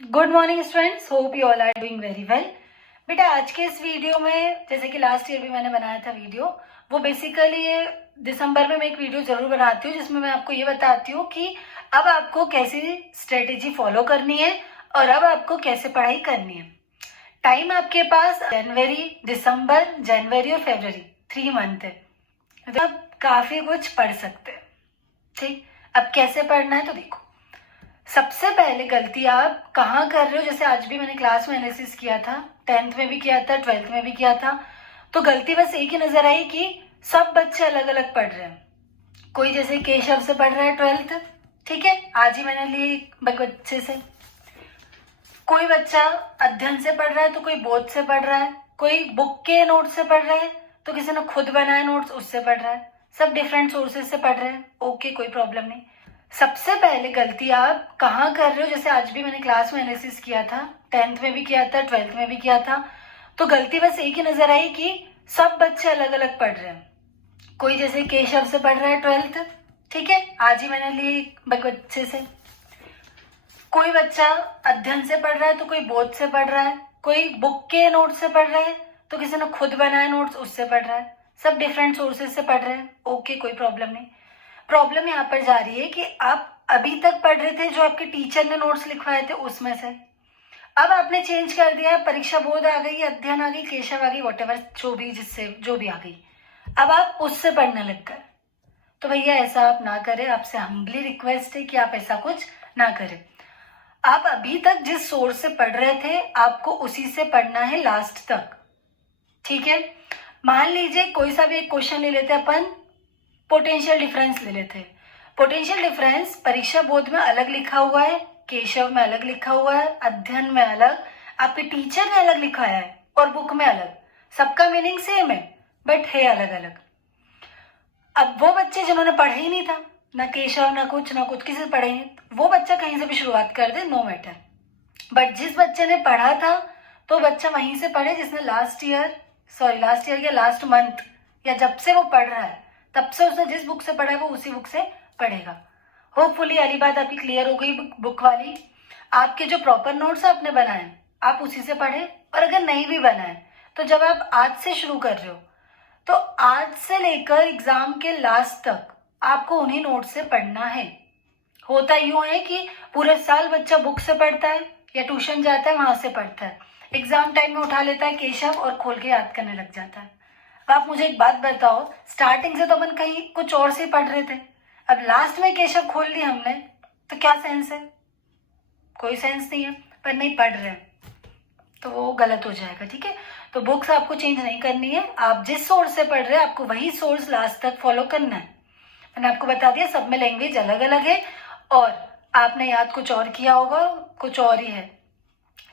Good morning students, hope you all are doing very well. बेटा आज के इस वीडियो में, जैसे कि लास्ट ईयर भी मैंने बनाया था वीडियो, वो बेसिकली ये दिसंबर में मैं एक वीडियो जरूर बनाती हूँ जिसमें मैं आपको ये बताती हूँ कि अब आपको कैसी स्ट्रेटेजी फॉलो करनी है और अब आपको कैसे पढ़ाई करनी है। टाइम आपके पास जनवरी, दिसंबर, जनवरी और फरवरी 3 मंथ है, तो आप काफी कुछ पढ़ सकते हैं। ठीक, अब कैसे पढ़ना है तो देखो, सबसे पहले गलती आप कहाँ कर रहे हो। जैसे आज भी मैंने क्लास में एनालिसिस किया था, 10th में भी किया था, 12th में भी किया था, तो गलती बस एक ही नजर आई कि सब बच्चे अलग अलग पढ़ रहे हैं। कोई जैसे केशव से पढ़ रहा है 12th, ठीक है, आज ही मैंने ली बच्चे से। कोई बच्चा अध्ययन से पढ़ रहा है तो कोई बोध से पढ़ रहा है, कोई बुक के नोट से पढ़ रहा है तो किसी ने खुद बनाए नोट्स उससे पढ़ रहा है। सब डिफरेंट सोर्सेज से पढ़ रहे हैं, ओके, कोई प्रॉब्लम नहीं। सबसे पहले गलती आप कहाँ कर रहे हो। जैसे आज भी मैंने क्लास में एनालिसिस किया था, 10th में भी किया था, 12th में भी किया था, तो गलती बस एक ही नजर आई कि सब बच्चे अलग अलग पढ़ रहे हैं। कोई जैसे केशव से पढ़ रहा है 12th, ठीक है, आज ही मैंने ली बच्चे से। कोई बच्चा अध्ययन से पढ़ रहा है तो कोई बोध से पढ़ रहा है, कोई बुक के नोट से पढ़ रहा है तो किसी ने खुद बनाए नोट्स उससे पढ़ रहा है। सब डिफरेंट सोर्सेज से पढ़ रहे हैं, ओके, कोई प्रॉब्लम नहीं। प्रॉब्लम यहाँ पर जा रही है कि आप अभी तक पढ़ रहे थे जो आपके टीचर ने नोट्स लिखवाए थे उसमें से, अब आपने चेंज कर दिया, परीक्षा बोध आ गई, अध्ययन आ गई, केशव आ गई, वॉटेवर जो भी जिससे जो भी आ गई, अब आप उससे पढ़ने लग गए। तो भैया ऐसा आप ना करें, आपसे हम्बली रिक्वेस्ट है कि आप ऐसा कुछ ना करें। आप अभी तक जिस सोर्स से पढ़ रहे थे आपको उसी से पढ़ना है लास्ट तक, ठीक है। मान लीजिए कोई सा भी एक क्वेश्चन ले लेते अपन, पोटेंशियल डिफरेंस ले लेते हैं। पोटेंशियल डिफरेंस परीक्षा बोध में अलग लिखा हुआ है, केशव में अलग लिखा हुआ है, अध्ययन में अलग, आपके टीचर ने अलग लिखाया है और बुक में अलग। सबका मीनिंग सेम है बट है अलग अलग। अब वो बच्चे जिन्होंने पढ़ा ही नहीं था, ना केशव ना कुछ किसी से पढ़े नहीं, वो बच्चा कहीं से भी शुरुआत कर दे, नो मैटर। बट जिस बच्चे ने पढ़ा था तो बच्चा वहीं से पढ़े जिसने लास्ट ईयर या लास्ट मंथ या जब से वो पढ़ रहा है तब से उसने जिस बुक से पढ़ा है वो उसी बुक से पढ़ेगा। होपफुली वाली बात आपकी क्लियर हो गई बुक वाली। आपके जो प्रॉपर नोट्स आपने बनाए आप उसी से पढ़े, और अगर नहीं भी बनाए तो जब आप आज से शुरू कर रहे हो तो आज से लेकर एग्जाम के लास्ट तक आपको उन्हीं नोट्स से पढ़ना है। होता यूं है कि पूरे साल बच्चा बुक से पढ़ता है या ट्यूशन जाता है वहां से पढ़ता है, एग्जाम टाइम में उठा लेता है केशव और खोल के याद करने लग जाता है। अब आप मुझे एक बात बताओ, स्टार्टिंग से तो अपन कहीं कुछ और से पढ़ रहे थे, अब लास्ट में केशव खोल ली हमने, तो क्या सेंस है? कोई सेंस नहीं है, पर नहीं पढ़ रहे हैं तो वो गलत हो जाएगा, ठीक है। तो बुक्स आपको चेंज नहीं करनी है, आप जिस सोर्स से पढ़ रहे हैं आपको वही सोर्स लास्ट तक फॉलो करना है। मैंने आपको बता दिया सब में लैंग्वेज अलग अलग है और आपने याद कुछ और किया होगा, कुछ और ही है,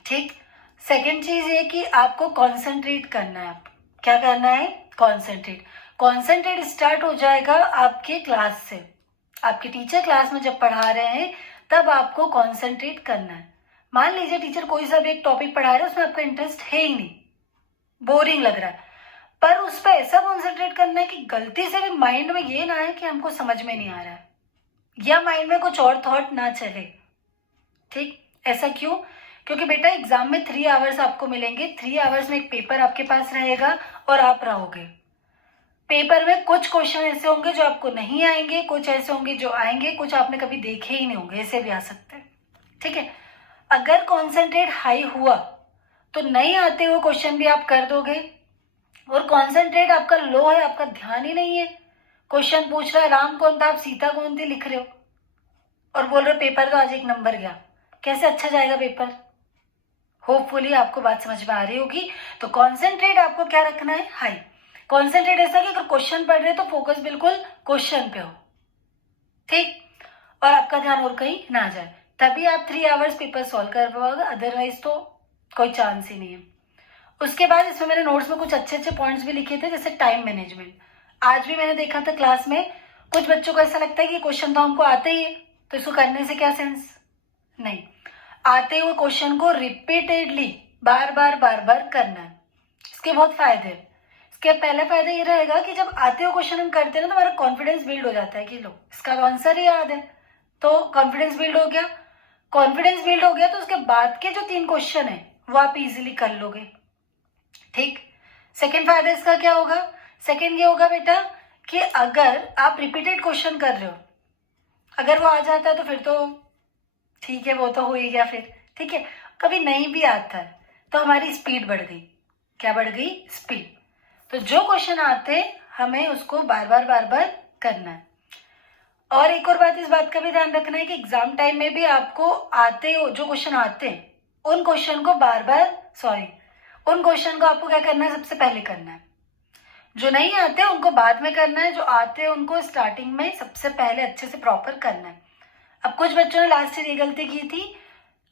ठीक। सेकेंड चीज ये कि आपको कॉन्सेंट्रेट करना है। आप क्या करना है? कॉन्सेंट्रेट स्टार्ट हो जाएगा आपके क्लास से। आपके टीचर क्लास में जब पढ़ा रहे हैं तब आपको कॉन्सेंट्रेट करना है। मान लीजिए टीचर कोई सा भी एक टॉपिक पढ़ा रहे हैं, उसमें आपका इंटरेस्ट है ही नहीं, बोरिंग लग रहा है, पर उस पर ऐसा कॉन्सेंट्रेट करना है कि गलती से भी माइंड में ये ना आए कि हमको समझ में नहीं आ रहा है, या माइंड में कुछ और थॉट ना चले, ठीक। ऐसा क्यों? क्योंकि बेटा एग्जाम में 3 आवर्स आपको मिलेंगे, 3 आवर्स में एक पेपर आपके पास रहेगा और आप रहोगे। पेपर में कुछ क्वेश्चन ऐसे होंगे जो आपको नहीं आएंगे, कुछ ऐसे होंगे जो आएंगे, कुछ आपने कभी देखे ही नहीं होंगे, ऐसे भी आ सकते हैं, ठीक है। अगर कॉन्सेंट्रेट हाई हुआ तो नहीं आते हुए क्वेश्चन भी आप कर दोगे, और कॉन्सेंट्रेट आपका लो है, आपका ध्यान ही नहीं है, क्वेश्चन पूछ रहा है राम कौन था, आप सीता कौन थी लिख रहे हो और बोल रहे पेपर तो आज 1 नंबर गया, कैसे अच्छा जाएगा पेपर? होपफुली आपको बात समझ में आ रही होगी। तो कॉन्सेंट्रेट आपको क्या रखना है? हाई। कॉन्सेंट्रेट ऐसा कि अगर क्वेश्चन पढ़ रहे हो तो फोकस बिल्कुल क्वेश्चन पे हो, ठीक, और आपका ध्यान और कहीं ना जाए, तभी आप 3 आवर्स पेपर सॉल्व कर पाओगे, अदरवाइज तो कोई चांस ही नहीं है। उसके बाद इसमें मैंने नोट्स में कुछ अच्छे अच्छे पॉइंट्स भी लिखे थे, जैसे टाइम मैनेजमेंट। आज भी मैंने देखा था क्लास में कुछ बच्चों को ऐसा लगता है कि क्वेश्चन तो हमको आते ही है तो इसको करने से क्या सेंस? नहीं, आते हुए क्वेश्चन को रिपीटेडली बार बार करना है, इसके बहुत फायदे हैं। इसके पहला फायदा ये रहेगा कि जब आते हुए क्वेश्चन हम करते हैं ना तो हमारा कॉन्फिडेंस बिल्ड हो जाता है कि लो इसका आंसर ही याद है, तो कॉन्फिडेंस बिल्ड हो गया। कॉन्फिडेंस बिल्ड हो गया तो उसके बाद के जो 3 क्वेश्चन है वो आप इजीली कर लोगे। ठीक। सेकेंड फायदा इसका क्या होगा? सेकेंड ये होगा बेटा कि अगर आप रिपीटेड क्वेश्चन कर रहे हो, अगर वो आ जाता है तो फिर तो ठीक है, वो तो हो ही गया फिर। ठीक है। कभी नहीं भी आता है तो हमारी स्पीड बढ़ गई। क्या बढ़ गई? स्पीड। तो जो क्वेश्चन आते हमें उसको बार बार करना है। और एक और बात, इस बात का भी ध्यान रखना है कि एग्जाम टाइम में भी आपको आते हो जो क्वेश्चन आते हैं उन क्वेश्चन को उन क्वेश्चन को आपको क्या करना है? सबसे पहले करना है। जो नहीं आते उनको बाद में करना है, जो आते हैं उनको स्टार्टिंग में सबसे पहले अच्छे से प्रॉपर करना है। अब कुछ बच्चों ने लास्ट ईयर ये गलती की थी,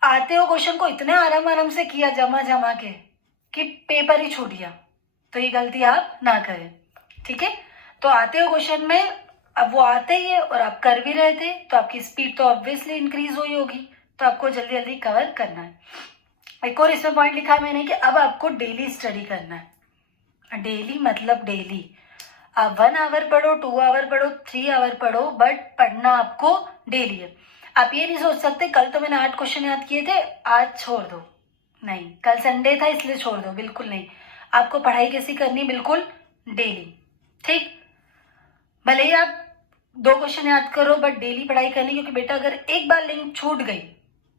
आते हो क्वेश्चन को इतने आराम से किया जमा के कि पेपर ही छूट गया। तो ये गलती आप ना करें। ठीक है। तो आते हो क्वेश्चन में, अब वो आते ही है और आप कर भी रहे थे तो आपकी स्पीड तो ऑब्वियसली इंक्रीज हुई होगी, तो आपको जल्दी जल्दी कवर करना है। एक और इसमें पॉइंट लिखा है मैंने कि अब आपको डेली स्टडी करना है। डेली मतलब डेली आप 1 आवर पढ़ो, 2 आवर पढ़ो, 3 आवर पढ़ो, बट पढ़ना आपको डेली है। आप ये नहीं सोच सकते कल तो मैंने 8 क्वेश्चन याद किए थे आज छोड़ दो, नहीं, कल संडे था इसलिए छोड़ दो, बिल्कुल नहीं। आपको पढ़ाई कैसी करनी? बिल्कुल डेली। ठीक। भले ही आप 2 क्वेश्चन याद करो बट डेली पढ़ाई करनी, क्योंकि बेटा अगर एक बार लिंक छूट गई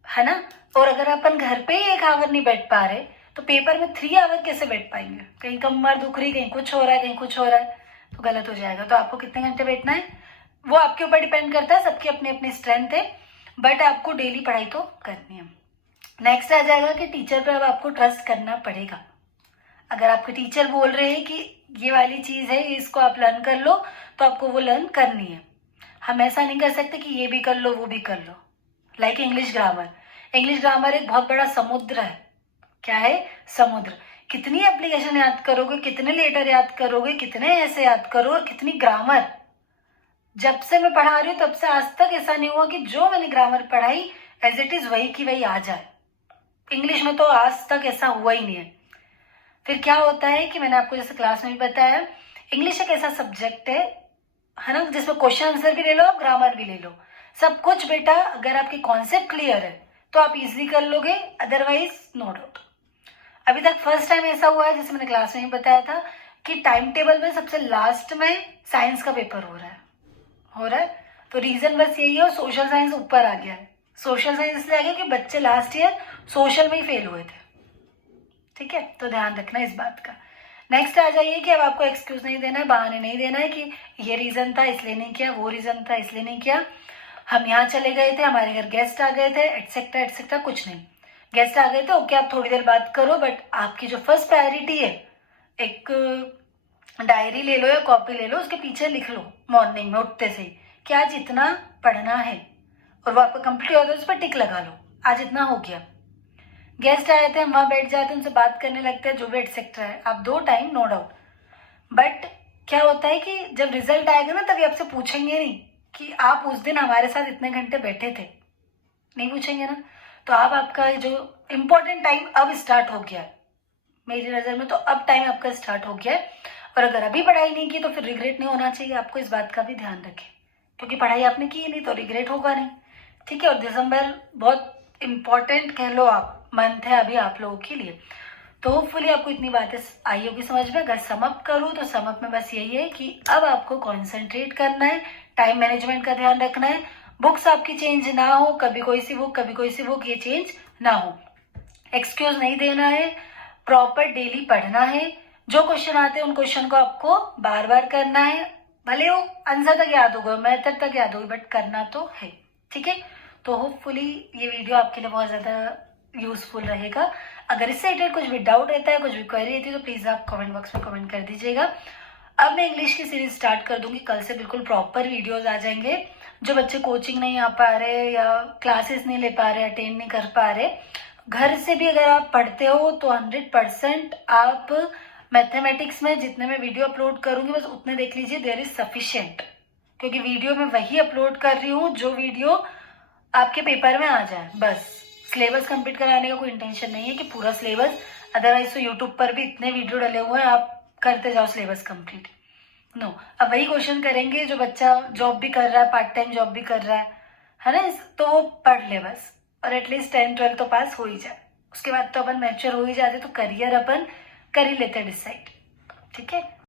है ना, और अगर अपन घर पे ही 1 आवर नहीं बैठ पा रहे तो पेपर में 3 आवर कैसे बैठ पाएंगे? कहीं कमर दुख रही, कहीं कुछ हो रहा है, कहीं कुछ हो रहा है, तो गलत हो जाएगा। तो आपको कितने घंटे बैठना है वो आपके ऊपर डिपेंड करता है, सबकी अपनी अपनी स्ट्रेंथ है, बट आपको डेली पढ़ाई तो करनी है। नेक्स्ट आ जाएगा कि टीचर पे अब आपको ट्रस्ट करना पड़ेगा। अगर आपके टीचर बोल रहे हैं कि ये वाली चीज है, इसको आप लर्न कर लो, तो आपको वो लर्न करनी है। हम ऐसा नहीं कर सकते कि ये भी कर लो वो भी कर लो। Like English grammar, English grammar एक बहुत बड़ा समुद्र है। क्या है? समुद्र। कितनी एप्लीकेशन याद करोगे, कितने लेटर याद करोगे, कितने ऐसे याद करो, और कितनी ग्रामर। जब से मैं पढ़ा रही हूँ तब से आज तक ऐसा नहीं हुआ कि जो मैंने ग्रामर पढ़ाई एज इट इज वही की वही आ जाए। इंग्लिश में तो आज तक ऐसा हुआ ही नहीं है। फिर क्या होता है कि मैंने आपको जैसे क्लास में भी बताया, इंग्लिश एक ऐसा सब्जेक्ट है ना, जिसमें क्वेश्चन आंसर भी ले लो, ग्रामर भी ले लो, सब कुछ। बेटा अगर आपकी कॉन्सेप्ट क्लियर है तो आप इजिली कर लोगे, अदरवाइज नो डाउट। अभी तक फर्स्ट टाइम ऐसा हुआ है, जैसे मैंने क्लास में ही बताया था, कि टाइम टेबल में सबसे लास्ट में साइंस का पेपर हो रहा है। तो रीजन बस यही है, और सोशल साइंस ऊपर आ गया है। सोशल साइंस इसलिए आ गया कि बच्चे लास्ट ईयर सोशल में ही फेल हुए थे। ठीक है, तो ध्यान रखना इस बात का। नेक्स्ट आ जाइए कि अब आपको एक्सक्यूज नहीं देना है, बहाने नहीं देना है कि ये रीजन था इसलिए नहीं किया, वो रीजन था इसलिए नहीं किया, हम यहाँ चले गए थे, हमारे घर गेस्ट आ गए थे, एटसेट्रा एटसेट्रा। कुछ नहीं, गेस्ट आ गए थे, ओके आप थोड़ी देर बात करो, बट आपकी जो फर्स्ट प्रायोरिटी है, एक डायरी ले लो या कॉपी ले लो, उसके पीछे लिख लो मॉर्निंग में उठते से कि आज इतना पढ़ना है, और वो आपका कंप्लीट होता है उस पर टिक लगा लो, आज इतना हो गया। गेस्ट आए थे, हम वहां बैठ जाते हैं, उनसे बात करने लगते हैं, जो भी एटसेट्रा है, आप 2 टाइम नो डाउट। बट क्या होता है कि जब रिजल्ट आएगा ना तभी आपसे पूछेंगे नहीं कि आप उस दिन हमारे साथ इतने घंटे बैठे थे, नहीं पूछेंगे ना। तो आप आपका जो इम्पोर्टेंट टाइम अब स्टार्ट हो गया है मेरी नज़र में, तो अब टाइम आपका स्टार्ट हो गया है। और अगर अभी पढ़ाई नहीं की तो फिर रिग्रेट नहीं होना चाहिए, आपको इस बात का भी ध्यान रखें, क्योंकि पढ़ाई आपने की नहीं तो रिग्रेट होगा नहीं। ठीक है। और दिसंबर बहुत इम्पोर्टेंट कह लो आप मंथ है अभी आप लोगों के लिए, तो होपफुली आपको इतनी बातें आई होगी समझ में। अगर समअप करूँ तो समअप में बस यही है कि अब आपको कॉन्सेंट्रेट करना है, टाइम मैनेजमेंट का ध्यान रखना है, बुक्स आपकी चेंज ना हो, कभी कोई सी बुक कभी कोई सी बुक, ये चेंज ना हो, एक्सक्यूज नहीं देना है, प्रॉपर डेली पढ़ना है, जो क्वेश्चन आते हैं उन क्वेश्चन को आपको बार बार करना है, भले वो आंसर तक याद होगा, मेथड तक याद होगा, बट करना तो है। ठीक है। तो होपफुली ये वीडियो आपके लिए बहुत ज़्यादा यूजफुल रहेगा। अगर इससे रिलेटेड कुछ भी डाउट रहता है, कुछ भी क्वेरी रहती है, तो प्लीज़ आप कमेंट बॉक्स में कमेंट कर दीजिएगा। अब मैं इंग्लिश की सीरीज स्टार्ट कर दूंगी, कल से बिल्कुल प्रॉपर वीडियोज आ जाएंगे। जो बच्चे कोचिंग नहीं आ पा रहे या क्लासेस नहीं ले पा रहे, अटेंड नहीं कर पा रहे, घर से भी अगर आप पढ़ते हो तो 100% आप मैथमेटिक्स में जितने मैं वीडियो अपलोड करूंगी बस उतने देख लीजिए, देयर इज सफिशिएंट। क्योंकि वीडियो मैं वही अपलोड कर रही हूँ जो वीडियो आपके पेपर में आ जाए, बस सिलेबस कंप्लीट कराने का कोई इंटेंशन नहीं है कि पूरा सिलेबस, अदरवाइज तो यूट्यूब पर भी इतने वीडियो डले हुए हैं, आप करते जाओ सिलेबस कंप्लीट। नो, अब वही क्वेश्चन करेंगे जो बच्चा जॉब भी कर रहा है, पार्ट टाइम जॉब भी कर रहा है ना, तो वो पढ़ ले बस, और एटलीस्ट 10-12 तो पास हो ही जाए। उसके बाद तो अपन मैच्योर हो ही जाते, तो करियर अपन कर ही लेते डिसाइड। ठीक है।